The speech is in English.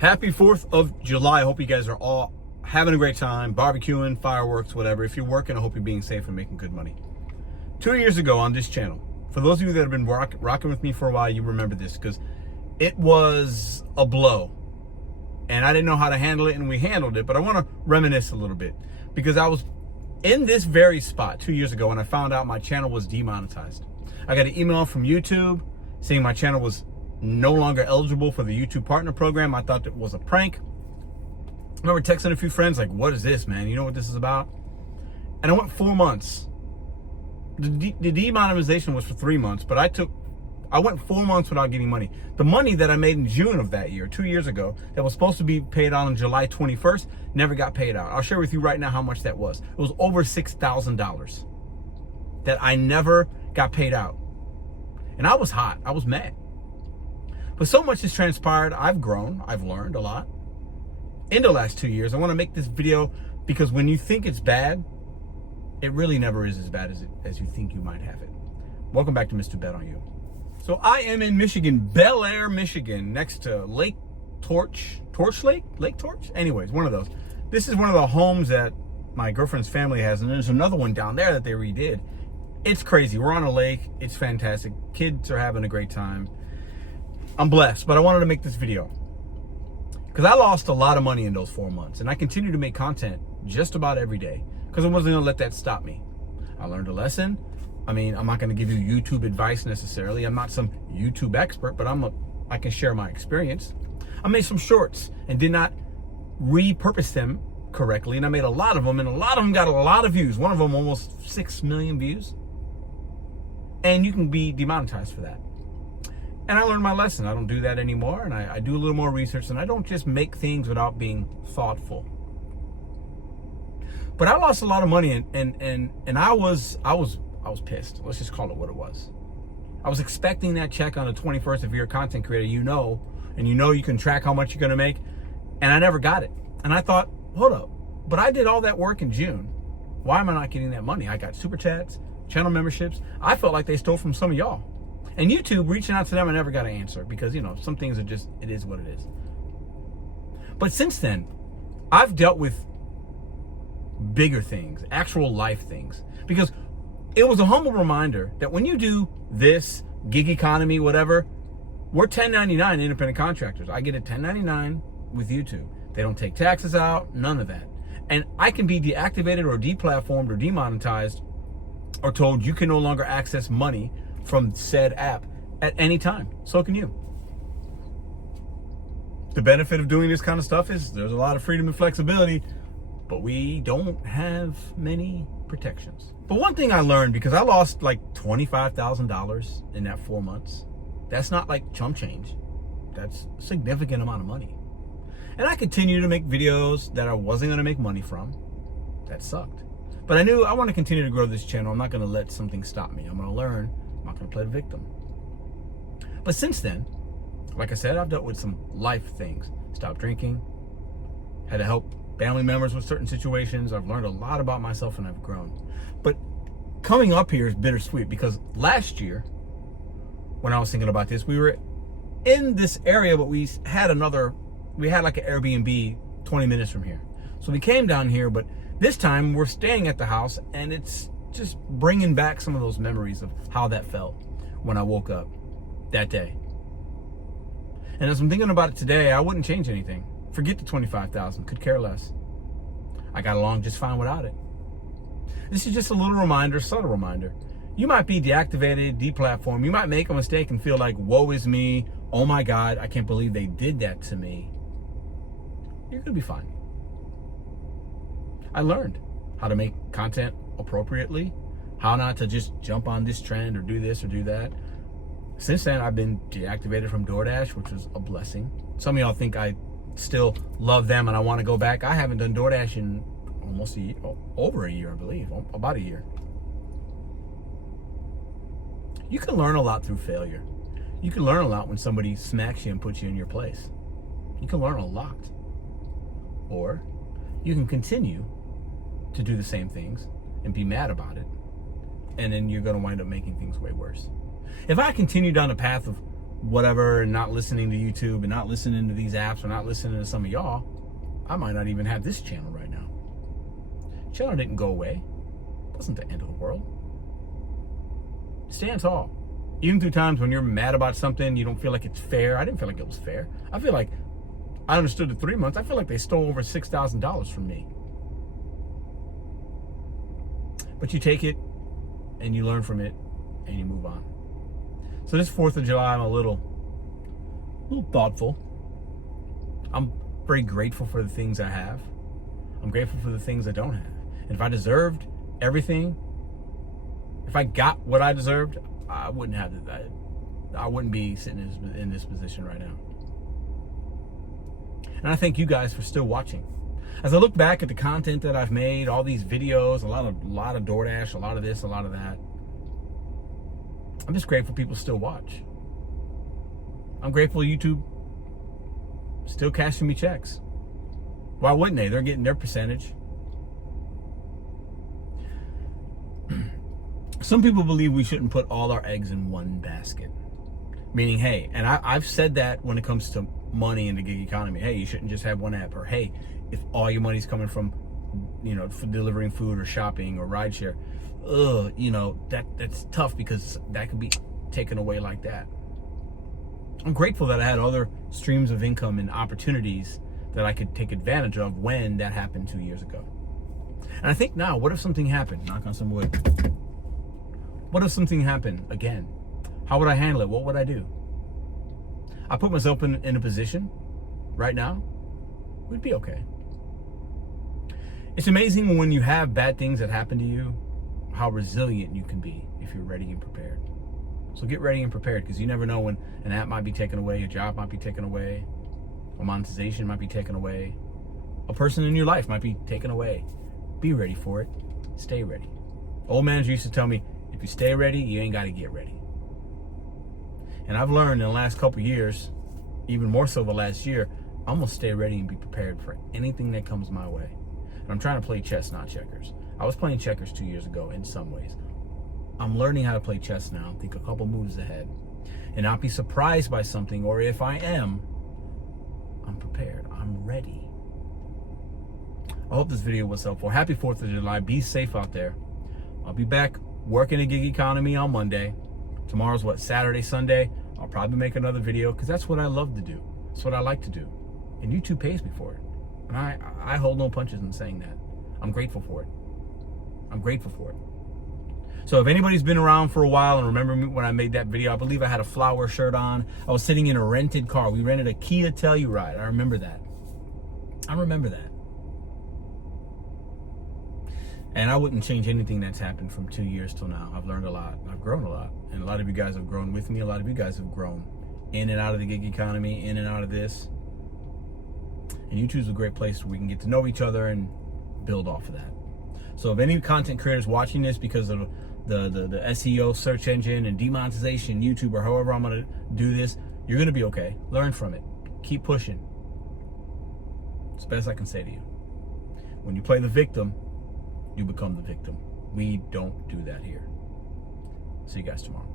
Happy 4th of July. I hope you guys are all having a great time, barbecuing, fireworks, whatever. If you're working, I hope you're being safe and making good money. 2 years ago on this channel, for those of you that have been rocking with me for a while, you remember this because it was a blow. And I didn't know how to handle it, and we handled it. But I want to reminisce a little bit because I was in this very spot 2 years ago when I found out my channel was demonetized. I got an email from YouTube saying my channel was no longer eligible for the YouTube partner program. I thought it was a prank. I remember texting a few friends like, what is this, man? You know what this is about? And I went 4 months. The demonetization was for 3 months, but I went 4 months without getting money. The money that I made in June of that year, 2 years ago, that was supposed to be paid out on July 21st, never got paid out. I'll share with you right now how much that was. It was over $6,000 that I never got paid out. And I was hot. I was mad. But so much has transpired. I've grown. I've learned a lot. In the last 2 years, I want to make this video because when you think it's bad, it really never is as bad as you think you might have it. Welcome back to Mr.BetonYou. So I am in Michigan, Bel Air, Michigan, next to Lake Torch Lake? Lake Torch? Anyways, one of those. This is one of the homes that my girlfriend's family has, and there's another one down there that they redid. It's crazy. We're on a lake. It's fantastic. Kids are having a great time. I'm blessed, but I wanted to make this video because I lost a lot of money in those 4 months, and I continue to make content just about every day because I wasn't going to let that stop me. I learned a lesson. I mean, I'm not going to give you YouTube advice necessarily. I'm not some YouTube expert, but I can share my experience. I made some shorts and did not repurpose them correctly, and I made a lot of them, and a lot of them got a lot of views. One of them almost 6 million views, and you can be demonetized for that. And I learned my lesson. I don't do that anymore, and I do a little more research, and I don't just make things without being thoughtful. But I lost a lot of money, and I was pissed. Let's just call it what it was. I was expecting that check on the 21st. If you're a content creator, you know you can track how much you're going to make, and I never got it. And I thought, hold up, but I did all that work in June. Why am I not getting that money? I got super chats, channel memberships. I felt like they stole from some of y'all. And YouTube, reaching out to them, I never got an answer because, some things are just, it is what it is. But since then, I've dealt with bigger things, actual life things, because it was a humble reminder that when you do this, gig economy, whatever, we're 1099 independent contractors. I get a 1099 with YouTube. They don't take taxes out, none of that. And I can be deactivated or deplatformed or demonetized or told you can no longer access money from said app at any time. So can you. The benefit of doing this kind of stuff is there's a lot of freedom and flexibility, but we don't have many protections. But one thing I learned, because I lost like $25,000 in that 4 months, that's not like chump change. That's a significant amount of money. And I continued to make videos that I wasn't going to make money from. That sucked. But I knew I want to continue to grow this channel. I'm not going to let something stop me. I'm going to learn. I'm not going to play the victim. But since then, like I said, I've dealt with some life things. Stopped drinking. Had to help family members with certain situations. I've learned a lot about myself, and I've grown. But coming up here is bittersweet because last year, when I was thinking about this, we were in this area, but we had like an Airbnb 20 minutes from here. So we came down here, but this time we're staying at the house, and it's just bringing back some of those memories of how that felt when I woke up that day. And as I'm thinking about it today, I wouldn't change anything. Forget the 25,000, could care less. I got along just fine without it. This is just a little reminder, subtle reminder. You might be deactivated, deplatformed. You might make a mistake and feel like, woe is me. Oh my God, I can't believe they did that to me. You're gonna be fine. I learned how to make content appropriately, how not to just jump on this trend or do this or do that. Since then, I've been deactivated from DoorDash, which was a blessing. Some of y'all think I still love them and I want to go back. I haven't done DoorDash in almost a year, over a year, I believe, about a year. You can learn a lot through failure. You can learn a lot when somebody smacks you and puts you in your place. You can learn a lot. Or you can continue to do the same things and be mad about it, and then you're going to wind up making things way worse. If I continue down the path of whatever and not listening to YouTube and not listening to these apps or not listening to some of y'all, I might not even have this channel right now. Channel didn't go away. It wasn't the end of the world. Stand tall. Even through times when you're mad about something, you don't feel like it's fair. I didn't feel like it was fair. I feel like I understood the 3 months. I feel like they stole over $6,000 from me. But you take it and you learn from it and you move on. So this 4th of July, I'm a little thoughtful. I'm very grateful for the things I have. I'm grateful for the things I don't have. And if I deserved everything, if I got what I deserved, I wouldn't have that. I wouldn't be sitting in this position right now. And I thank you guys for still watching. As I look back at the content that I've made, all these videos, a lot of DoorDash, a lot of this, a lot of that, I'm just grateful people still watch. I'm grateful YouTube still cashing me checks. Why wouldn't they? They're getting their percentage. Some people believe we shouldn't put all our eggs in one basket. Meaning, hey, and I've said that when it comes to money in the gig economy. Hey, you shouldn't just have one app. Or hey, if all your money's coming from, for delivering food or shopping or rideshare, that's tough because that could be taken away like that. I'm grateful that I had other streams of income and opportunities that I could take advantage of when that happened 2 years ago. And I think now, what if something happened? Knock on some wood. What if something happened again? How would I handle it? What would I do? I put myself in a position right now, we'd be okay. It's amazing when you have bad things that happen to you, how resilient you can be if you're ready and prepared. So get ready and prepared, because you never know when an app might be taken away, a job might be taken away, a monetization might be taken away, a person in your life might be taken away. Be ready for it. Stay ready. Old man used to tell me, if you stay ready, you ain't got to get ready. And I've learned in the last couple years, even more so the last year, I'm going to stay ready and be prepared for anything that comes my way. And I'm trying to play chess, not checkers. I was playing checkers 2 years ago in some ways. I'm learning how to play chess now, think a couple moves ahead, and not be surprised by something, or if I am, I'm prepared, I'm ready. I hope this video was helpful. Happy 4th of July. Be safe out there. I'll be back working the gig economy on Monday. Tomorrow's what, Saturday, Sunday? I'll probably make another video because that's what I love to do. That's what I like to do. And YouTube pays me for it. And I hold no punches in saying that. I'm grateful for it. I'm grateful for it. So if anybody's been around for a while and remember me when I made that video, I believe I had a flower shirt on. I was sitting in a rented car. We rented a Kia Telluride. I remember that. I remember that. And I wouldn't change anything that's happened from 2 years till now. I've learned a lot. I've grown a lot. And a lot of you guys have grown with me. A lot of you guys have grown in and out of the gig economy, in and out of this. And YouTube's a great place where we can get to know each other and build off of that. So if any content creators watching this because of the SEO search engine and demonetization, YouTube, or however I'm going to do this, you're going to be okay. Learn from it. Keep pushing. It's the best I can say to you. When you play the victim, you become the victim. We don't do that here. See you guys tomorrow.